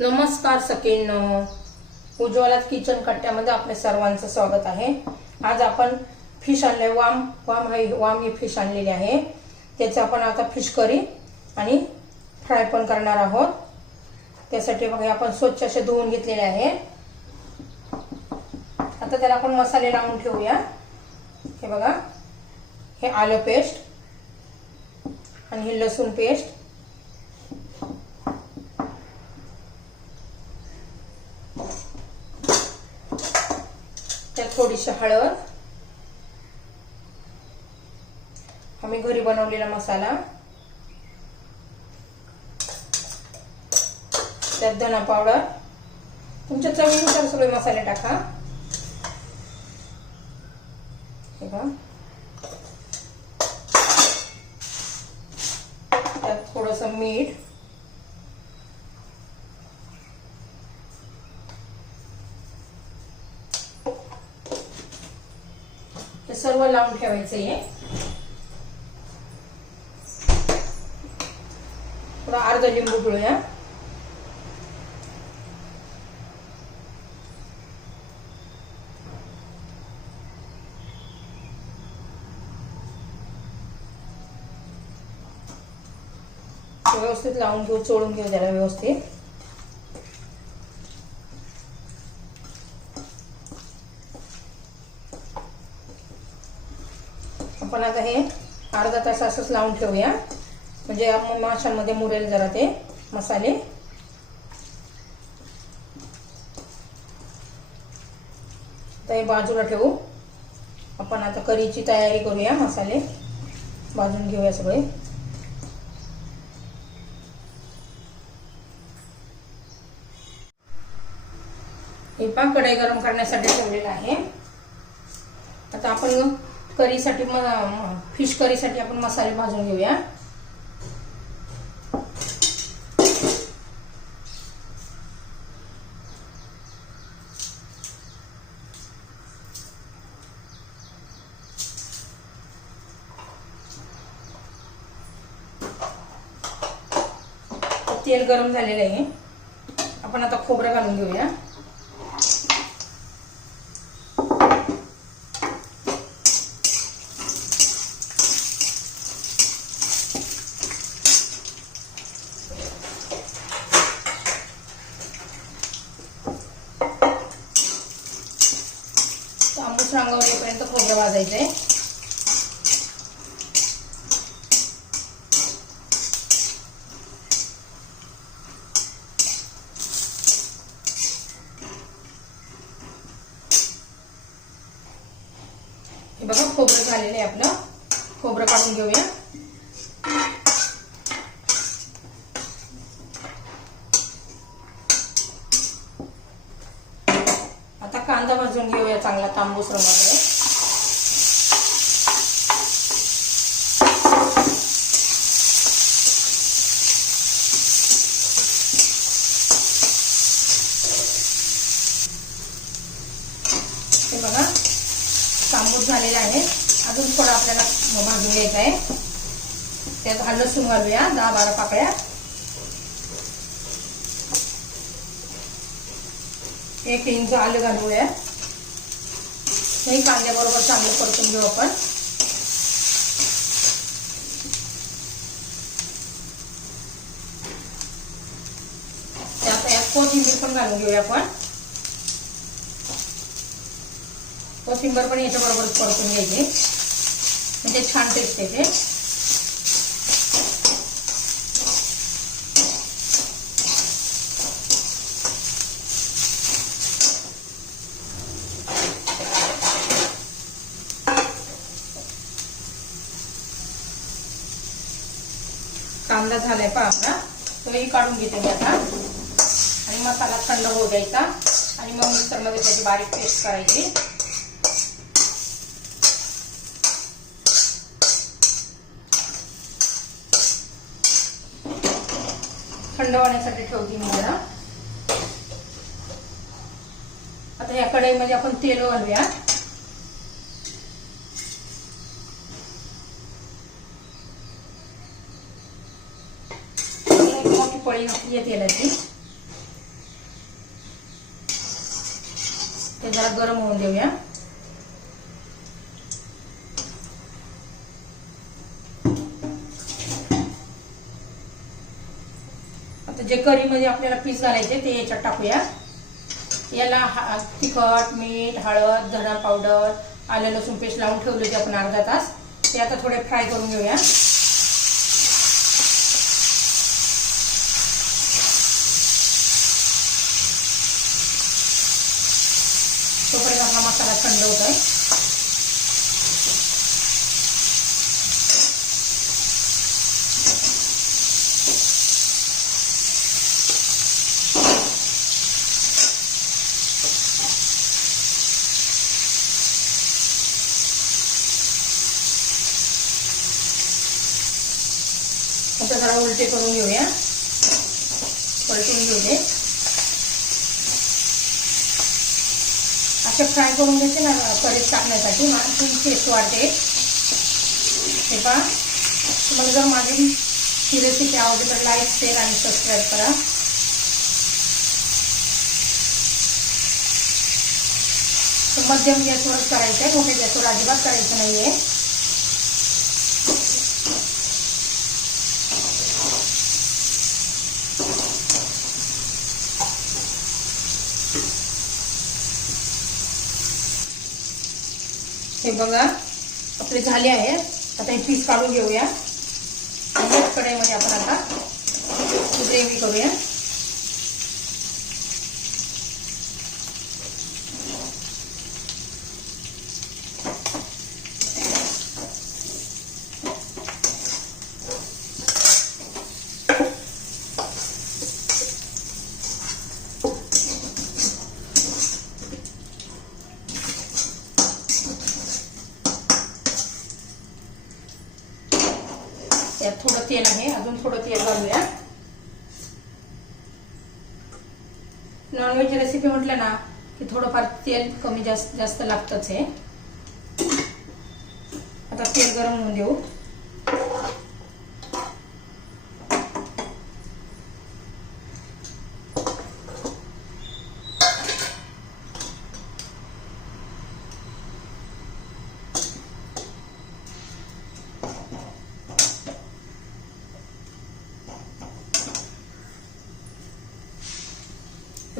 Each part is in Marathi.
नमस्कार सकिन उज्ज्वलात किचन कट्ट्यामध्ये आपल्या सर्वांचं स्वागत आहे. आज आपण फिश आणले वाम वाम हे वाम ही फिश आणलेली आहे. त्याचं आपण आता फिश करी आणि फ्राय पण करणार आहोत. त्यासाठी बघा आपण स्वच्छ असे धुवून घेतलेले आहे. आता त्याला आपण मसाले लावून ठेवूया. हे बघा हे आलं पेस्ट आणि हे लसूण पेस्ट त्यात थोडीशी हळद. आम्ही घरी बनवलेला मसाला. त्यात धना पावडर. तुमच्या चवीनुसार सगळे मसाले टाका. हे त्यात थोडस मीठ. सर्व लावून ठेवायचं आहे थोडा अर्ध लिंबू पिळूया. व्यवस्थित लावून घेऊ चोळून घेऊ त्याला व्यवस्थित आपण आता हे अर्धा तास असंच लावून ठेवूया. म्हणजे माशांमध्ये मुरेल जरा ते मसाले. ते बाजूला ठेवू. आपण आता करीची तयारी करूया मसाले. भाजून घेऊया सगळे. हे पण कढई गरम करण्यासाठी ठेवलेलं आहे. आता आपण करीसाठी फिश करीसाठी आपण मसाले भाजून घेऊया. तेल गरम झालेलं आहे. आपण आता खोबरं घालून घेऊया. तांबूस रंगवलेपर्यंत खोबरं भाजायचं आहे हे बघा खोबरं झालेलं आहे आपलं. खोबरं काढून घेऊया आता कांदा घेऊया चांगला तांबूस रंगाकडे बघा तांबूस झालेला आहे. अजून थोडं आपल्याला भाजून घ्यायचा आहे. त्यात हा लसूण घालूया दहा बारा पाकळ्या. एक इंच आलं घालूया. हे कांद्याबरोबर चांगलं परतून घेऊ आपण. त्यात यात कोथिंबीर पण घालून घेऊया आपण. कोथिंबीर पण याच्याबरोबर परतून घ्यायची. म्हणजे छान टेस्ट येते. कांदा झालाय पहा आपला. तोही काढून घेते मी आता. आणि मसाला थंड होऊ द्यायचा. आणि मग मिक्सरमध्ये त्याची बारीक पेस्ट करायची. थंड होण्यासाठी ठेवते मी जरा. आता या कढईमध्ये आपण तेल घालूया. ते. जरा गरम होऊन देऊया. आता जे करीमध्ये आपल्याला पीस घालायचे ते याच्यात टाकूया. याला तिखट मीठ हळद धणा पावडर आलं लसूण पेस्ट लावून ठेवले होते आपण अर्धा तास. ते आता थोडे फ्राय करून घेऊया. आपला मसाला थंड होत आहे आता जरा उलटे करून घेऊया पलटून घेऊ दे असे फ्राय करून घेते ना कढईत टाकण्यासाठी. माझी टेस्ट वाढते. हे पहा. तुम्हाला जर माझी ही रेसिपी आवडली तर लाईक शेअर आणि सबस्क्राईब करा. मध्यम गॅसवर करायचं आहे मोठ्या गॅसवर अजिबात करायचं नाही आहे हे बघा आपले झाले आहे. आता हे पीस काढून घेऊया. कढईमध्ये आपण आता ग्रेव्ही करूया त्यात थोडं तेल आहे. अजून थोडं तेल घालूया. नॉनव्हेज रेसिपी म्हटलं ना की थोडंफार तेल कमी जास्त जास्त लागतच आहे. आता तेल गरम होऊन देऊ.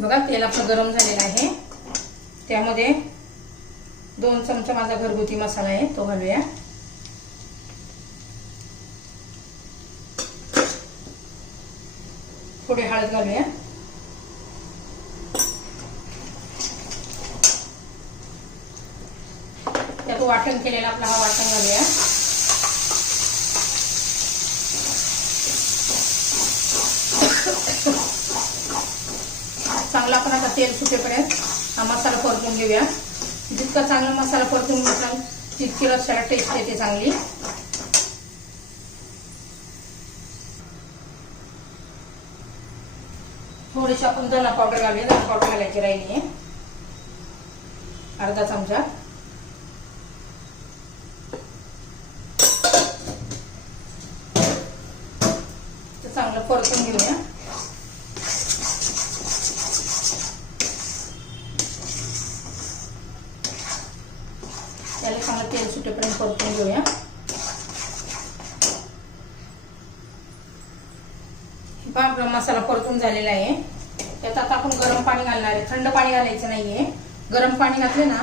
बघा तेल आपलं गरम झालेलं आहे. त्यामध्ये दोन चमचा माझा घरगुती मसाला आहे तो घालूया. थोडी हळद घालूया. त्यात वाटण केलेला आपला हा वाटण घालूया. चांगला आपण आता तेल सुटेपर्यंत हा मसाला परतून घेऊया. जितका चांगला मसाला परतून घेतला तितकी रस्त्याला टेस्ट येते चांगली. थोडीशी आपण धना पावडर घालूया. धना पावडर घालायची राहिली आहे अर्धा चमचा. चांगलं परतून घेऊया. परतून झालेला आहे. त्यात आता आपण गरम पाणी घालणार आहे. थंड पाणी घालायचं नाहीये. गरम पाणी घातले ना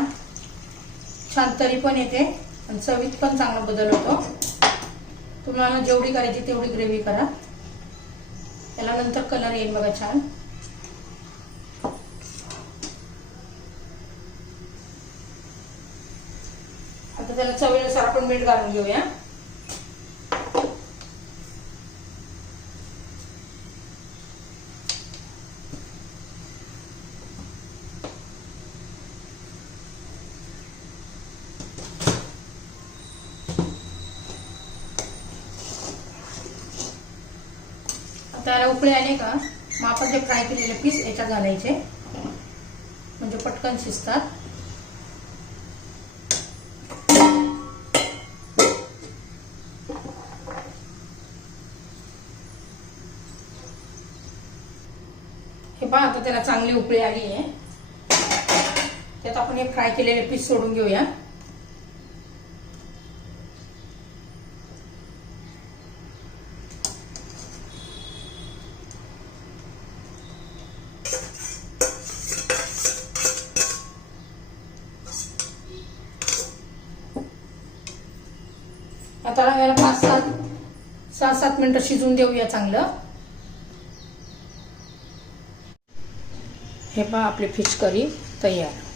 छान तरी पण येते. आणि चवीत पण चांगला बदल होतो. तुम्हाला जेवढी करायची तेवढी ग्रेव्ही करा. त्याला नंतर कलर येईल बघा छान. आता त्याला चवीनुसार आपण मीठ घालून घेऊया. त्याला उकळे आले का मग आपण जे फ्राय केलेले पीस याच्यात घालायचे. म्हणजे पटकन शिजतात. हे पहा आता त्याला चांगली उकळी आली आहे. त्यात आपण हे फ्राय केलेले पीस सोडून घेऊया. आता याला पाच सात सहा सात मिनिटं शिजवून देऊया चांगलं. हे पहा आपली फिश करी तयार.